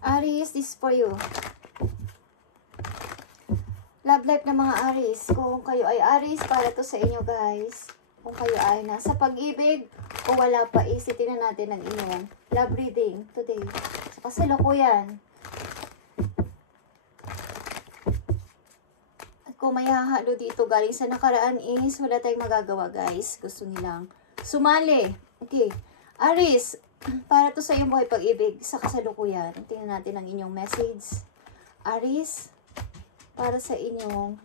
Aries, this is for you. Love life ng mga Aries. Kung kayo ay Aries, para to sa inyo guys. Kung kayo ay nasa pag-ibig o wala pa, isitin na natin ang inyong love reading today. Sa kasalukuyan. At kung may hahalo dito galing sa nakaraan is wala tayong magagawa guys. Gusto nilang sumali. Okay. Aries, para to sa iyong buhay pag-ibig sa kasalukuyan. Tingnan natin ang inyong message. Aries, para sa inyong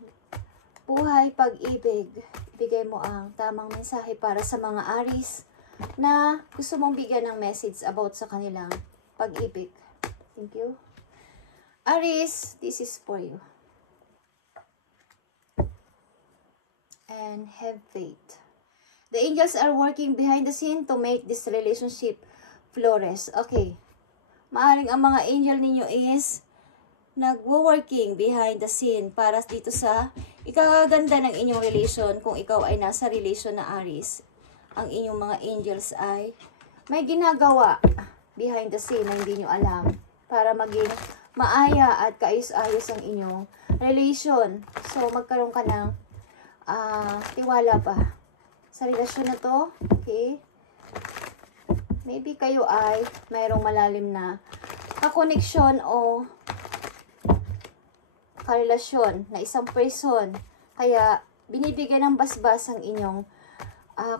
buhay pag-ibig. Bigay mo ang tamang mensahe para sa mga Aries na gusto mong bigyan ng message about sa kanilang pag-ibig. Thank you. Aries, this is for you. And have faith. The angels are working behind the scene to make this relationship flourish. Okay. Maaring ang mga angel ninyo is nagwo-working behind the scene para dito sa ikaganda ng inyong relation. Kung ikaw ay nasa relation na Aries, ang inyong mga angels ay may ginagawa behind the scene na hindi nyo alam para maging maaya at kaayos-ayos ang inyong relation. So, magkaroon ka ng tiwala pa sa relasyon na to. Okay? Maybe kayo ay mayroong malalim na kakoneksyon o karelasyon na isang person. Kaya, binibigyan ng basbas ang inyong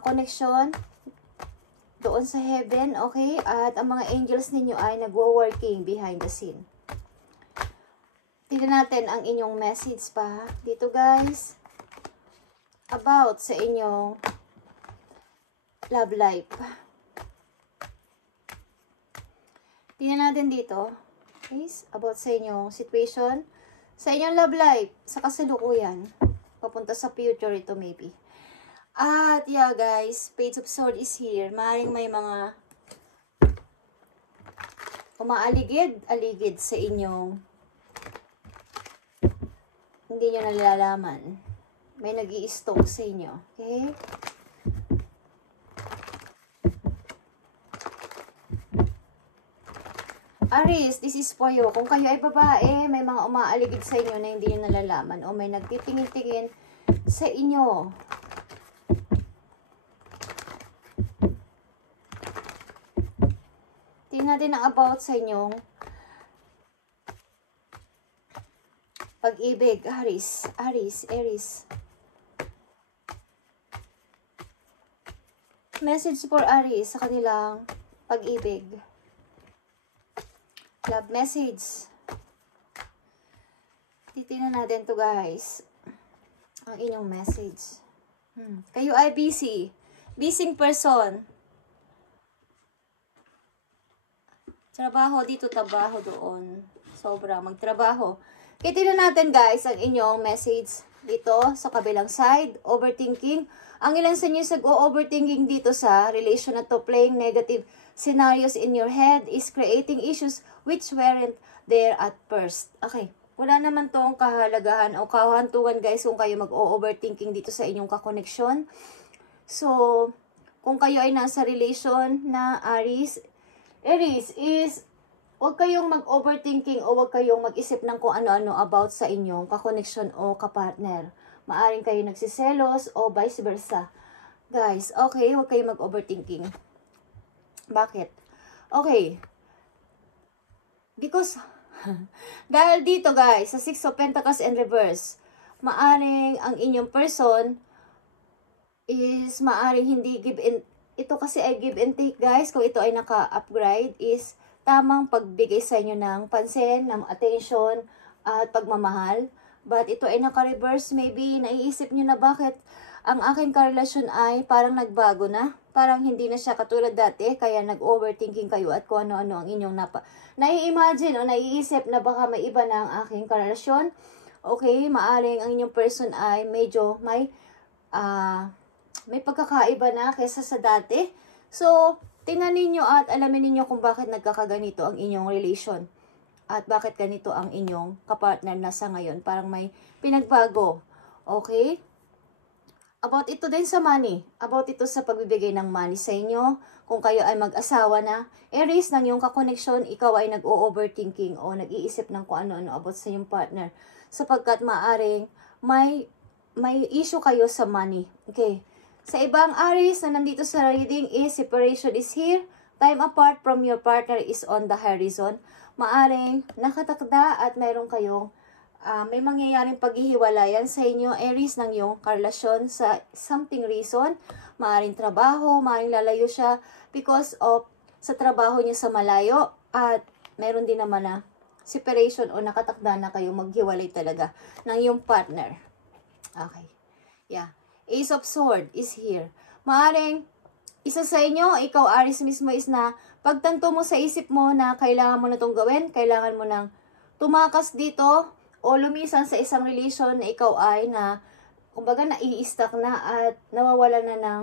connection doon sa heaven, okay? At ang mga angels ninyo ay nagwo-working behind the scene. Tingnan natin ang inyong message pa dito, guys. About sa inyong love life. Tingnan natin dito, guys, about sa inyong situation. Sa inyong love life, sa kasalukuyan, papunta sa future ito maybe. At yeah guys, Page of Swords is here. Maaaring may mga umaaligid-aligid sa inyong hindi nyo nalalaman. May nag-i-stalk sa inyo. Okay? Aries, this is for you. Kung kayo ay babae, may mga umaaligid sa inyo na hindi nyo nalalaman o may nagtitingin-tingin sa inyo. Tingnan natin ang about sa inyong pag-ibig. Aries, Aries. Message for Aries sa kanilang pag-ibig. Love message. Titingnan natin to guys. Ang inyong message. Kayo ay busy. Busy person. Trabaho dito, trabaho doon. Sobra magtrabaho. Kaya tingnan natin guys ang inyong message dito sa kabilang side. Overthinking. Ang ilan sa inyo sag-overthinking dito sa relation na to, playing negative scenarios in your head is creating issues which weren't there at first. Okay. Wala naman tong kahalagahan o kahantungan guys kung kayo mag-overthinking dito sa inyong kakoneksyon. So, kung kayo ay nasa relation na Aries is huwag kayong mag-overthinking o huwag kayong mag-isip ng kung ano-ano about sa inyong kakoneksyon o kapartner. Maaring kayo nagsiselos o vice versa. Guys, okay, huwag kayong mag-overthinking. Bakit? Okay. Because, dahil dito guys, sa 6 of Pentacles in reverse, maaring ang inyong person is maaring hindi give in. Ito kasi ay give and take guys. Kung ito ay naka-upgrade is tamang pagbigay sa inyo ng pansin, ng attention, at pagmamahal. But ito ay naka-reverse. Maybe naiisip nyo na bakit ang aking karelasyon ay parang nagbago na. Parang hindi na siya katulad dati. Kaya nag-overthinking kayo at kung ano-ano ang inyong nai-imagine o naiisip na baka may iba na ang aking karelasyon. Okay, maaring ang inyong person ay medyo may pagkakaiba na kaysa sa dati. So, tingnan ninyo at alamin ninyo kung bakit nagkakaganito ang inyong relation. At bakit ganito ang inyong kapartner na sa ngayon. Parang may pinagbago. Okay? about ito din sa money. About ito sa pagbibigay ng money sa inyo. Kung kayo ay mag-asawa na, Aries, ng iyong kakoneksyon, ikaw ay nag-o-overthinking o nag-iisip ng kung ano-ano about sa iyong partner. Sapagkat maaring may issue kayo sa money. Okay. Sa ibang Aries na nandito sa reading is separation is here. Time apart from your partner is on the horizon. Maaring nakatakda at mayroon kayong may mangyayaring paghihiwalayan sa inyo, Aries, ng iyong karelasyon sa something reason. Maaring trabaho, maaring lalayo siya because of sa trabaho niya sa malayo. At meron din naman na separation o nakatakda na kayo maghiwalay talaga ng iyong partner. Okay. Yeah. Ace of Sword is here. Maaring isa sa inyo, ikaw Aries mismo is na pagtanto mo sa isip mo na kailangan mo na itong gawin, kailangan mo nang tumakas dito o lumisan sa isang relation na ikaw ay na, kumbaga nai-stuck na at nawawala na ng,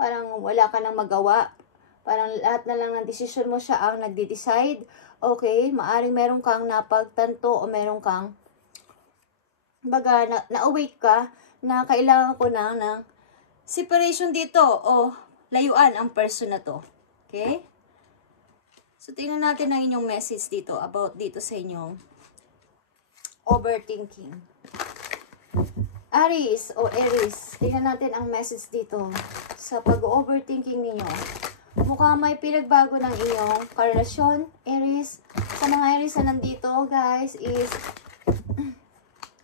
parang wala ka nang magawa. Parang lahat na lang ng desisyon mo siya ang nagde-decide. Okay, maaring meron kang napagtanto o meron kang, kumbaga na-awake ka na kailangan ko na ng separation dito o layuan ang person na to. Okay? So, tingnan natin ang inyong message dito about dito sa inyong overthinking. Aries o Aries, tingnan natin ang message dito sa pag-overthinking ninyo. Mukhang may pinagbago ng iyong karelasyon, Aries. Sa mga Aries na nandito, guys, is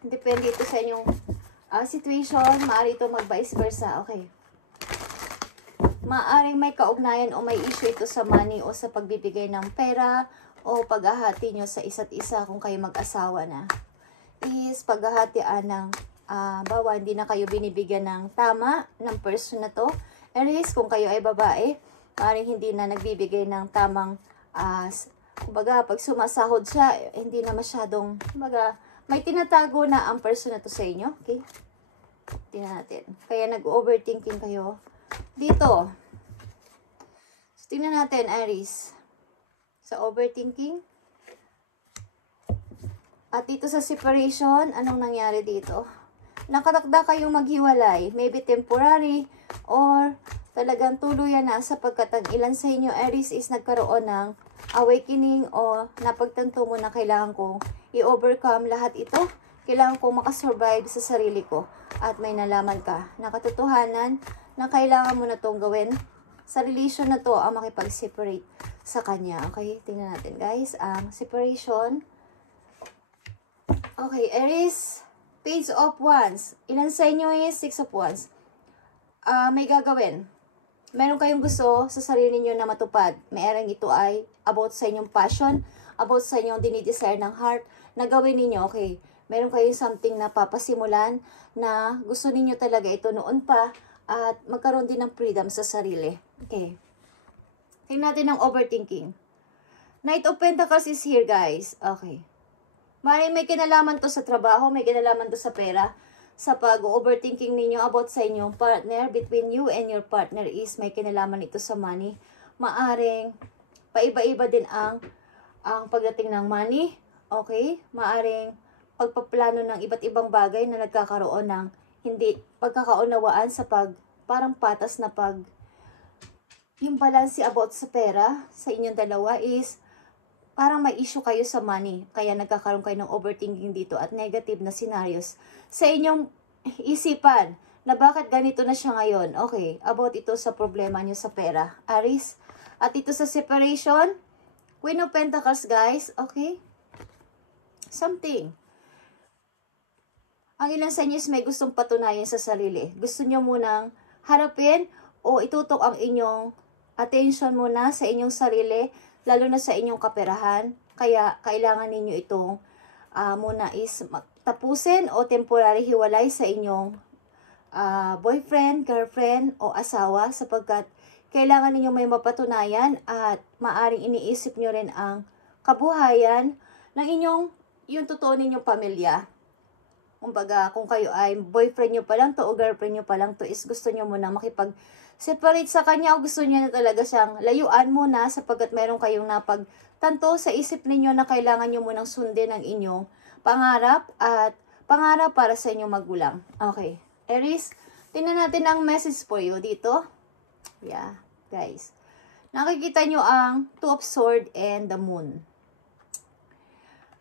depende ito sa inyong situation. Maaari ito mag-vice versa. Okay. Maaring may kaugnayan o may issue ito sa money o sa pagbibigay ng pera o paghahati nyo sa isa't isa kung kayo mag-asawa na. Is paghahatian ng bawa hindi na kayo binibigyan ng tama ng person na to. Aries, kung kayo ay babae, maaaring hindi na nagbibigay ng tamang kumbaga pag sumasahod siya, hindi na masyadong, kumbaga may tinatago na ang person na to sa inyo. Okay? Tingnan natin. Kaya nag-overthinking kayo dito. So, tingnan natin, Aries. Sa overthinking. At dito sa separation, anong nangyari dito? Nakatakda kayong maghiwalay. Maybe temporary or talagang tuluyan na sapagkat ang ilan sa inyo, Aries, is nagkaroon ng awakening o napagtanto mo na kailangan kong i-overcome lahat ito. Kailangan kong makasurvive sa sarili ko. At may nalaman ka na katotohanan na kailangan mo na itong gawin. Sa relation na to ang makipag-separate sa kanya. Okay, tingnan natin guys. Ang separation. Okay, Aries, Page of Wands. Ilan sa inyo is Six of Wands. May gagawin. Meron kayong gusto sa sarili niyo na matupad. Mayroong ito ay about sa inyong passion, about sa inyong dinidesire ng heart, na gawin ninyo. Okay, meron kayong something na papasimulan na gusto ninyo talaga ito noon pa at magkaroon din ng freedom sa sarili. Okay. Tingnan natin ang overthinking. Knight of Pentacles is here, guys. Okay. May kinalaman to sa trabaho, may kinalaman to sa pera. Sa pag-overthinking ninyo about sa inyong partner, between you and your partner is may kinalaman ito sa money. Maaring paiba-iba din ang pagdating ng money. Okay? Maaring pagpaplano ng iba't ibang bagay na nagkakaroon ng hindi pagkakaunawaan sa parang patas na yung balance about sa pera sa inyong dalawa is parang may issue kayo sa money. Kaya nagkakaroon kayo ng overthinking dito at negative na scenarios sa inyong isipan na bakit ganito na siya ngayon. Okay, about ito sa problema nyo sa pera, Aries. At ito sa separation, Queen of Pentacles, guys. Okay? Something. Ang ilan sa inyo is may gustong patunayan sa sarili. Gusto nyo munang harapin o itutok ang inyong attention muna sa inyong sarili, lalo na sa inyong kaperahan. Kaya kailangan ninyo itong muna is tapusin o temporary hiwalay sa inyong boyfriend, girlfriend o asawa sapagkat kailangan ninyo may mapatunayan at maaring iniisip nyo rin ang kabuhayan ng yung totoo ninyong pamilya. Kumbaga, kung kayo ay boyfriend nyo pa lang to o girlfriend nyo pa lang to is gusto nyo muna makipag-separate sa kanya o gusto nyo na talaga siyang layuan muna sapagkat meron kayong napagtanto sa isip ninyo na kailangan nyo munang sundin ang inyong pangarap at pangarap para sa inyong magulang. Okay. Aries, Tingnan natin ang message for you dito. Yeah, guys. Nakikita nyo ang Two of Swords and the Moon.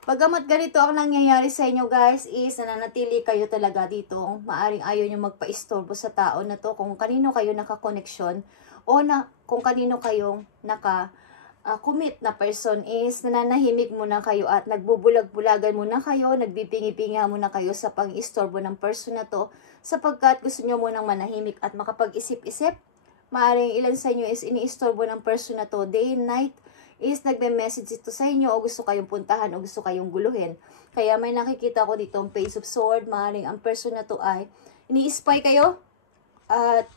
Bagamat ganito ang nangyayari sa inyo, guys, is nananatili kayo talaga dito. Maaring ayaw nyo magpa-istorbo sa tao na to kung kanino kayo nakakoneksyon o kung kanino kayong commit na person is nananahimik muna kayo at nagbubulag-bulagan muna kayo, nagbibingi-binga muna kayo sa pang-istorbo ng person na to sapagkat gusto nyo munang manahimik at makapag-isip-isip. Maaring ilan sa inyo is ini-istorbo ng person na to day and night, is nagme-message ito sa inyo o gusto kayong puntahan o gusto kayong guluhin. Kaya may nakikita ko dito ang Page of Swords. Maaring ang person na to ay ini-spy kayo at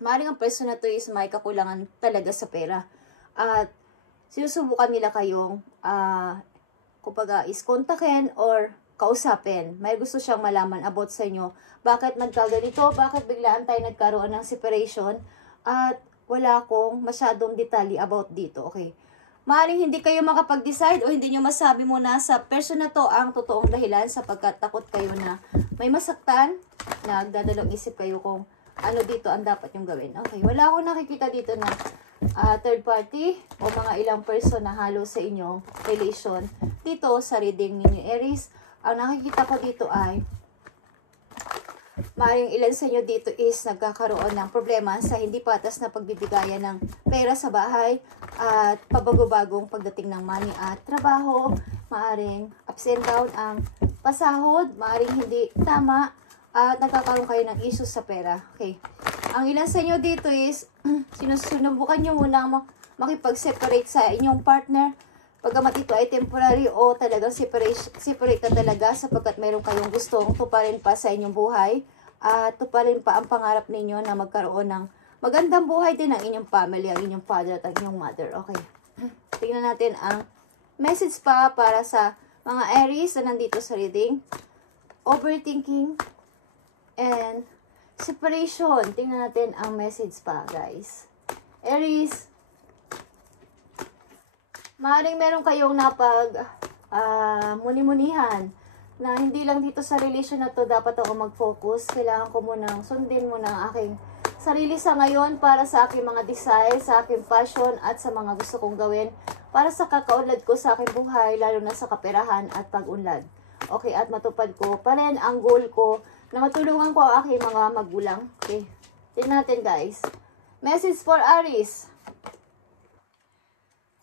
maaring ang person na to is may kakulangan talaga sa pera. At sinusubukan nila kayong kumbaga is kontakin or kausapin. May gusto siyang malaman about sa inyo. Bakit nagkaganito? Bakit biglaan tayo nagkaroon ng separation? At wala akong masyadong detalye about dito. Okay. Maaring hindi kayo makapag-decide o hindi nyo masabi muna sa person na to ang totoong dahilan sapagkat takot kayo na may masaktan, na nagdadalawang isip kayo kung ano dito ang dapat yung gawin. Okay. Wala akong nakikita dito na third party o mga ilang person na halo sa inyong relation dito sa reading ninyo, Aries. Ang nakikita ko dito ay maaaring ilan sa inyo dito is nagkakaroon ng problema sa hindi patas na pagbibigayan ng pera sa bahay at pabago-bagong pagdating ng money at trabaho. Maaaring ups and down ang pasahod, maaaring hindi tama at nagkakaroon kayo ng issues sa pera. Okay. Ang ilan sa inyo dito is sinusubukan nyo muna makipag-separate sa inyong partner. Pagamat ito ay temporary o talagang separate na talaga sapagkat meron kayong gustong tuparin pa sa inyong buhay at tuparin pa ang pangarap ninyo na magkaroon ng magandang buhay din ang inyong family, ang inyong father at ang inyong mother. Okay. Tingnan natin ang message pa para sa mga Aries na nandito sa reading. Overthinking and separation. Tingnan natin ang message pa, guys. Aries, maaaring meron kayong muni-munihan na hindi lang dito sa relation na to dapat ako mag-focus. Kailangan ko munang sundin muna ang aking sarili sa ngayon para sa aking mga desire, sa aking passion at sa mga gusto kong gawin para sa kakaunlad ko sa aking buhay, lalo na sa kaperahan at pag-unlad. Okay, at matupad ko pa rin ang goal ko na matulungan ko ang aking mga magulang. Okay, tingnan natin, guys. Message for Aries.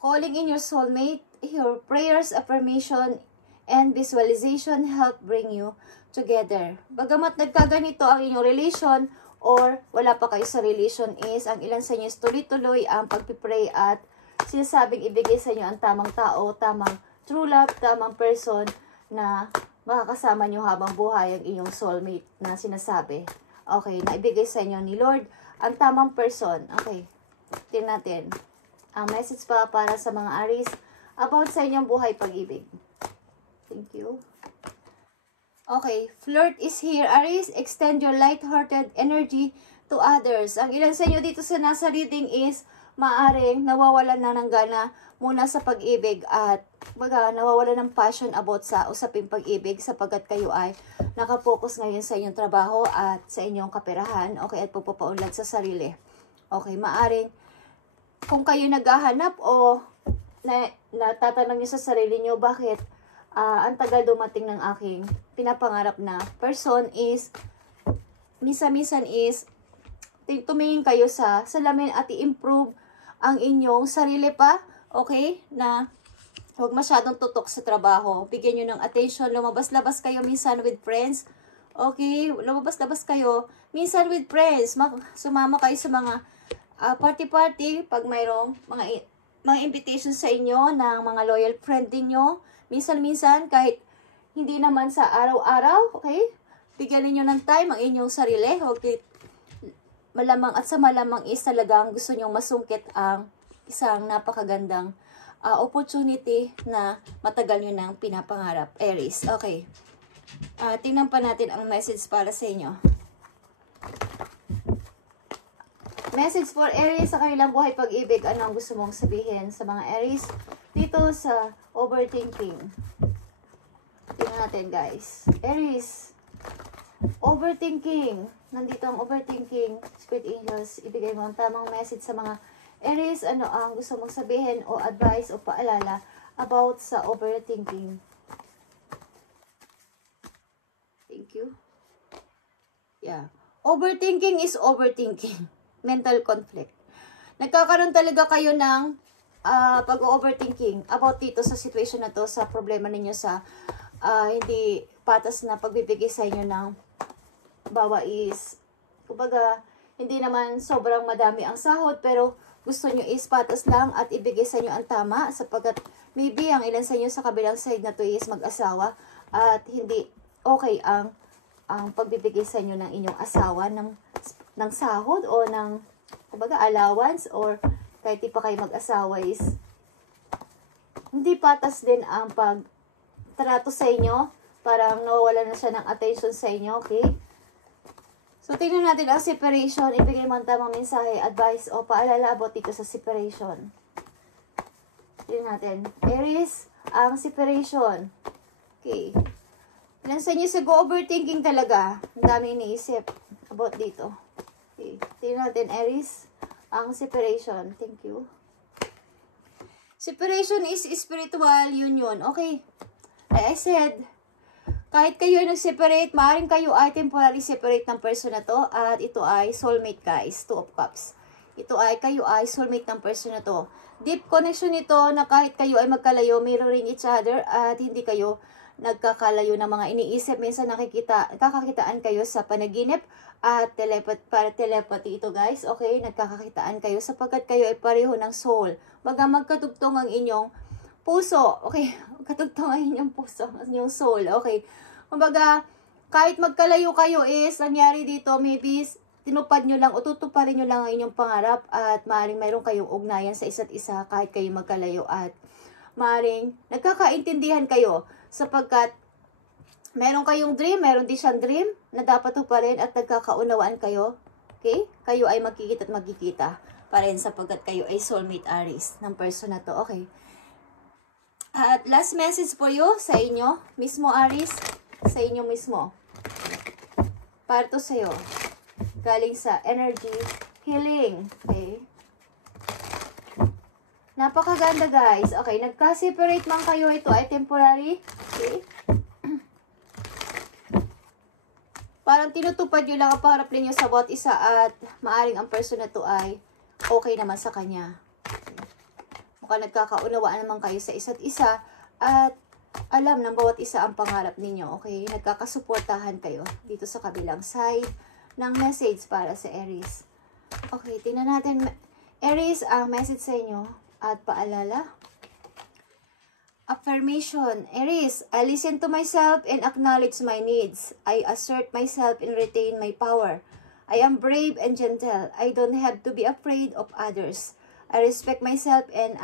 Calling in your soulmate, your prayers, affirmation, and visualization help bring you together. Bagamat nagkaganito ang inyong relation or wala pa kayo sa relation is, ang ilan sa inyo is tuloy-tuloy ang pagpipray at sinasabing ibigay sa inyo ang tamang tao, tamang true love, tamang person na makakasama nyo habang buhay ang inyong soulmate na sinasabi. Okay, na ibigay sa inyo ni Lord ang tamang person. Okay, tingnan natin ang message pa para sa mga Aries about sa inyong buhay pag-ibig. Thank you. Okay, flirt is here, Aries. Extend your light-hearted energy to others. Ang ilan sa inyo dito sa nasa reading is maaring nawawalan na ng gana muna sa pag-ibig at nawawalan ng passion about sa usaping pag-ibig sapagkat kayo ay nakapokus ngayon sa inyong trabaho at sa inyong kaperahan. Okay, at pagpapaunlad sa sarili. Okay, maaring kung kayo naghahanap o natatanong nyo sa sarili nyo, bakit ang tagal dumating ng aking pinapangarap na person is, minsan is, tumingin kayo sa salamin at i-improve ang inyong sarili pa, okay? Na huwag masyadong tutok sa trabaho. Bigyan nyo ng attention, lumabas-labas kayo minsan with friends, okay? Lumabas-labas kayo minsan with friends, sumama kayo sa mga party-party pag mayroong mga invitation sa inyo ng mga loyal friend ninyo. Minsan-minsan, kahit hindi naman sa araw-araw, okay? Bigyan niyo ng time ang inyong sarili, okay? Malamang at sa malamang is talagang gusto nyong masungkit ang isang napakagandang opportunity na matagal nyo nang pinapangarap, Aries. Okay. Tingnan pa natin ang message para sa inyo. Message for Aries sa kanilang buhay pag-ibig. Ano ang gusto mong sabihin sa mga Aries dito sa overthinking? Tingnan natin, guys. Aries, Overthinking. Nandito ang overthinking. Spirit Angels, ibigay mo ang tamang message sa mga Aries. Ano ang gusto mong sabihin o advice o paalala about sa overthinking? Thank you. Yeah. Overthinking is overthinking. Mental conflict. Nagkakaroon talaga kayo ng pag-overthinking about dito sa situation na to, sa problema ninyo sa hindi patas na pagbibigay sa inyo ng bawa is, kumbaga, hindi naman sobrang madami ang sahod, pero gusto nyo is patas lang at ibigay sa inyo ang tama, sapagkat maybe ang ilan sa inyo sa kabilang side na to is mag-asawa at hindi okay ang pagbibigay sa inyo ng inyong asawa ng sahod o ng, kumbaga, allowance, or kahit di pa kayo mag-asawa is hindi patas din ang pagtrato sa inyo. Parang nawawala na siya ng attention sa inyo, okay? So, tingnan natin ang separation. Ibigay mo ang tamang mensahe, advice, o paalala about dito sa separation. Tingnan natin. Aries, ang separation. Okay. Ilan sa inyo overthinking talaga. Ang dami iniisip about dito. Okay. Tingnan natin, Aries, ang separation. Thank you. Separation is spiritual union. Okay. Like I said, kahit kayo ay nag-separate, maaaring kayo ay temporarily separate ng person na to. At ito ay soulmate, guys. Two of Cups. Ito ay kayo ay soulmate ng person na to. Deep connection ito na kahit kayo ay magkalayo, mirroring each other at hindi kayo nagkakalayo ng mga iniisip. Minsan nakakakitaan kayo sa panaginip at telepathy ito, guys. Okay, nagkakakitaan kayo sapagkat kayo ay pareho ng soul. Baga magkatugtong ang inyong puso. Okay, magkatugtong ang inyong puso, ang inyong soul. Okay, kumbaga kahit magkalayo kayo is, nangyari dito, maybe tinupad nyo lang o tutuparin nyo lang ang inyong pangarap at maaaring mayroon kayong ugnayan sa isa't isa kahit kayo magkalayo at maaaring nagkakaintindihan kayo sapagkat meron kayong dream, meron din siyang dream na dapat tuparin at nagkakaunawaan kayo. Okay? Kayo ay magkikita at magkikita pa rin sapagkat kayo ay soulmate Aries ng person na to. Okay? At last message po you sa inyo, mismo Aries, sa inyo mismo. Para to sa'yo. Galing sa energy healing. Okay? Napakaganda, guys. Okay, nagka-separate man kayo, ito ay temporary. Okay? Parang tinutupad nyo lang ang pangarap ninyo sa bawat isa at maaring ang person na to ay okay naman sa kanya. Okay. Mukhang nagkakaunawaan naman kayo sa isa't isa at alam ng bawat isa ang pangarap ninyo. Okay, nagkakasuportahan kayo dito sa kabilang side ng message para sa Aries. Okay, tingnan natin. Aries, ang message sa inyo at paalala. Affirmation. Aries, I listen to myself and acknowledge my needs. I assert myself and retain my power. I am brave and gentle. I don't have to be afraid of others. I respect myself and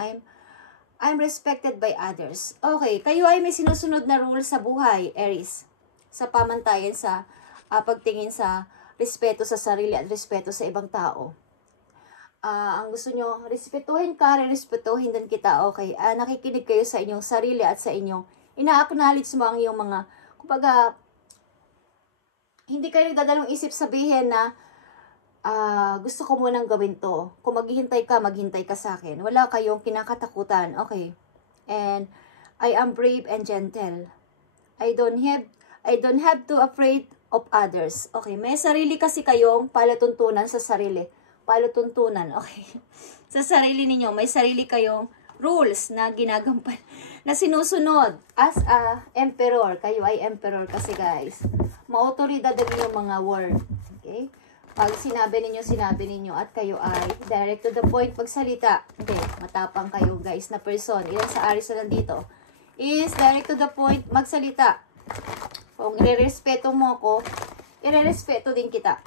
I'm respected by others. Okay, kayo ay may sinusunod na rule sa buhay, Aries. Sa pamantayan sa pagtingin sa respeto sa sarili at respeto sa ibang tao. Ang gusto nyo, respetuhin ka, respetuhin din kita, okay? Nakikinig kayo sa inyong sarili at sa inyong, ina-acknowledge mo ang iyong mga, kumbaga, hindi kayo nagdadalong isip sabihin na, gusto ko munang gawin to. Kung maghihintay ka sa akin. Wala kayong kinakatakutan, okay? And, I am brave and gentle. I don't have to afraid of others. Okay, may sarili kasi kayong palatuntunan sa sarili. Palutuntunan, okay. Sa sarili ninyo, may sarili kayong rules na ginagampan, na sinusunod as a emperor. Kayo ay emperor kasi, guys. Maotoridad ang inyong mga word. Okay? Pag sinabi ninyo at kayo ay direct to the point magsalita. Okay, matapang kayo, guys, na person. Ilan sa Aries na nandito is direct to the point magsalita. Kung irerespeto mo ko, irerespeto din kita.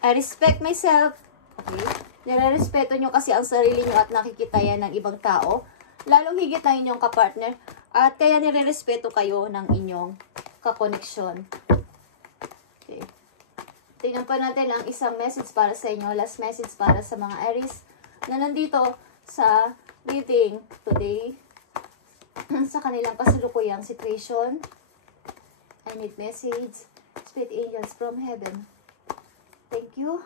I respect myself. Okay? Nire-respeto nyo kasi ang sarili nyo at nakikita yan ng ibang tao. Lalong higit na inyong kapartner. At kaya nire-respeto kayo ng inyong kakoneksyon. Okay. Tingnan pa natin ang isang message para sa inyo. Last message para sa mga Aries na nandito sa reading today. Sa kanilang kasalukuyang situation. I need message. sweet angels from heaven. Thank you.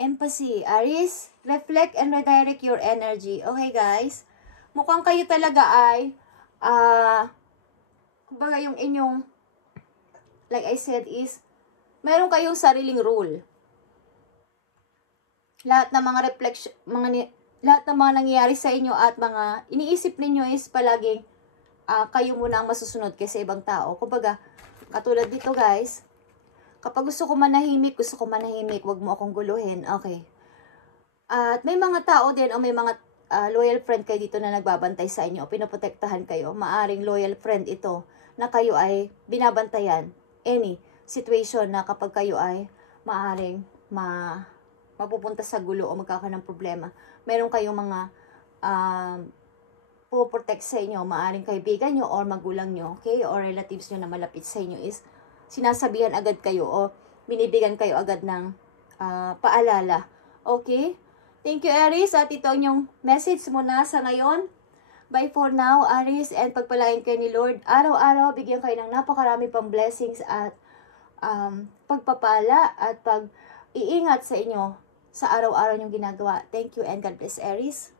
Empathy. Aries, reflect and redirect your energy. Okay, guys? Mukhang kayo talaga ay, kumbaga yung inyong, like I said, is, meron kayong sariling rule. Lahat ng mga reflection, lahat ng mga nangyayari sa inyo at mga iniisip ninyo is palaging, kayo muna ang masusunod kaysa ibang tao. Kumbaga, katulad dito, guys, kapag gusto ko manahimik, wag mo akong guluhin. Okay. At may mga tao din o may mga loyal friend kayo dito na nagbabantay sa inyo o pinoprotektahan kayo. Maaring loyal friend ito na kayo ay binabantayan. Any situation na kapag kayo ay maaring mapupunta sa gulo o magkakaroon ng problema. Meron kayong mga puprotect sa inyo. Maaring kaibigan nyo or magulang nyo, okay? Or relatives nyo na malapit sa inyo is sinasabihan agad kayo o binibigyan kayo agad ng paalala. Okay? Thank you, Aries. At ito yung message muna sa ngayon. Bye for now, Aries. And pagpalain kayo ni Lord. Araw-araw, bigyan kayo ng napakarami pang blessings at pagpapala at pag-iingat sa inyo sa araw-araw yung ginagawa. Thank you and God bless, Aries.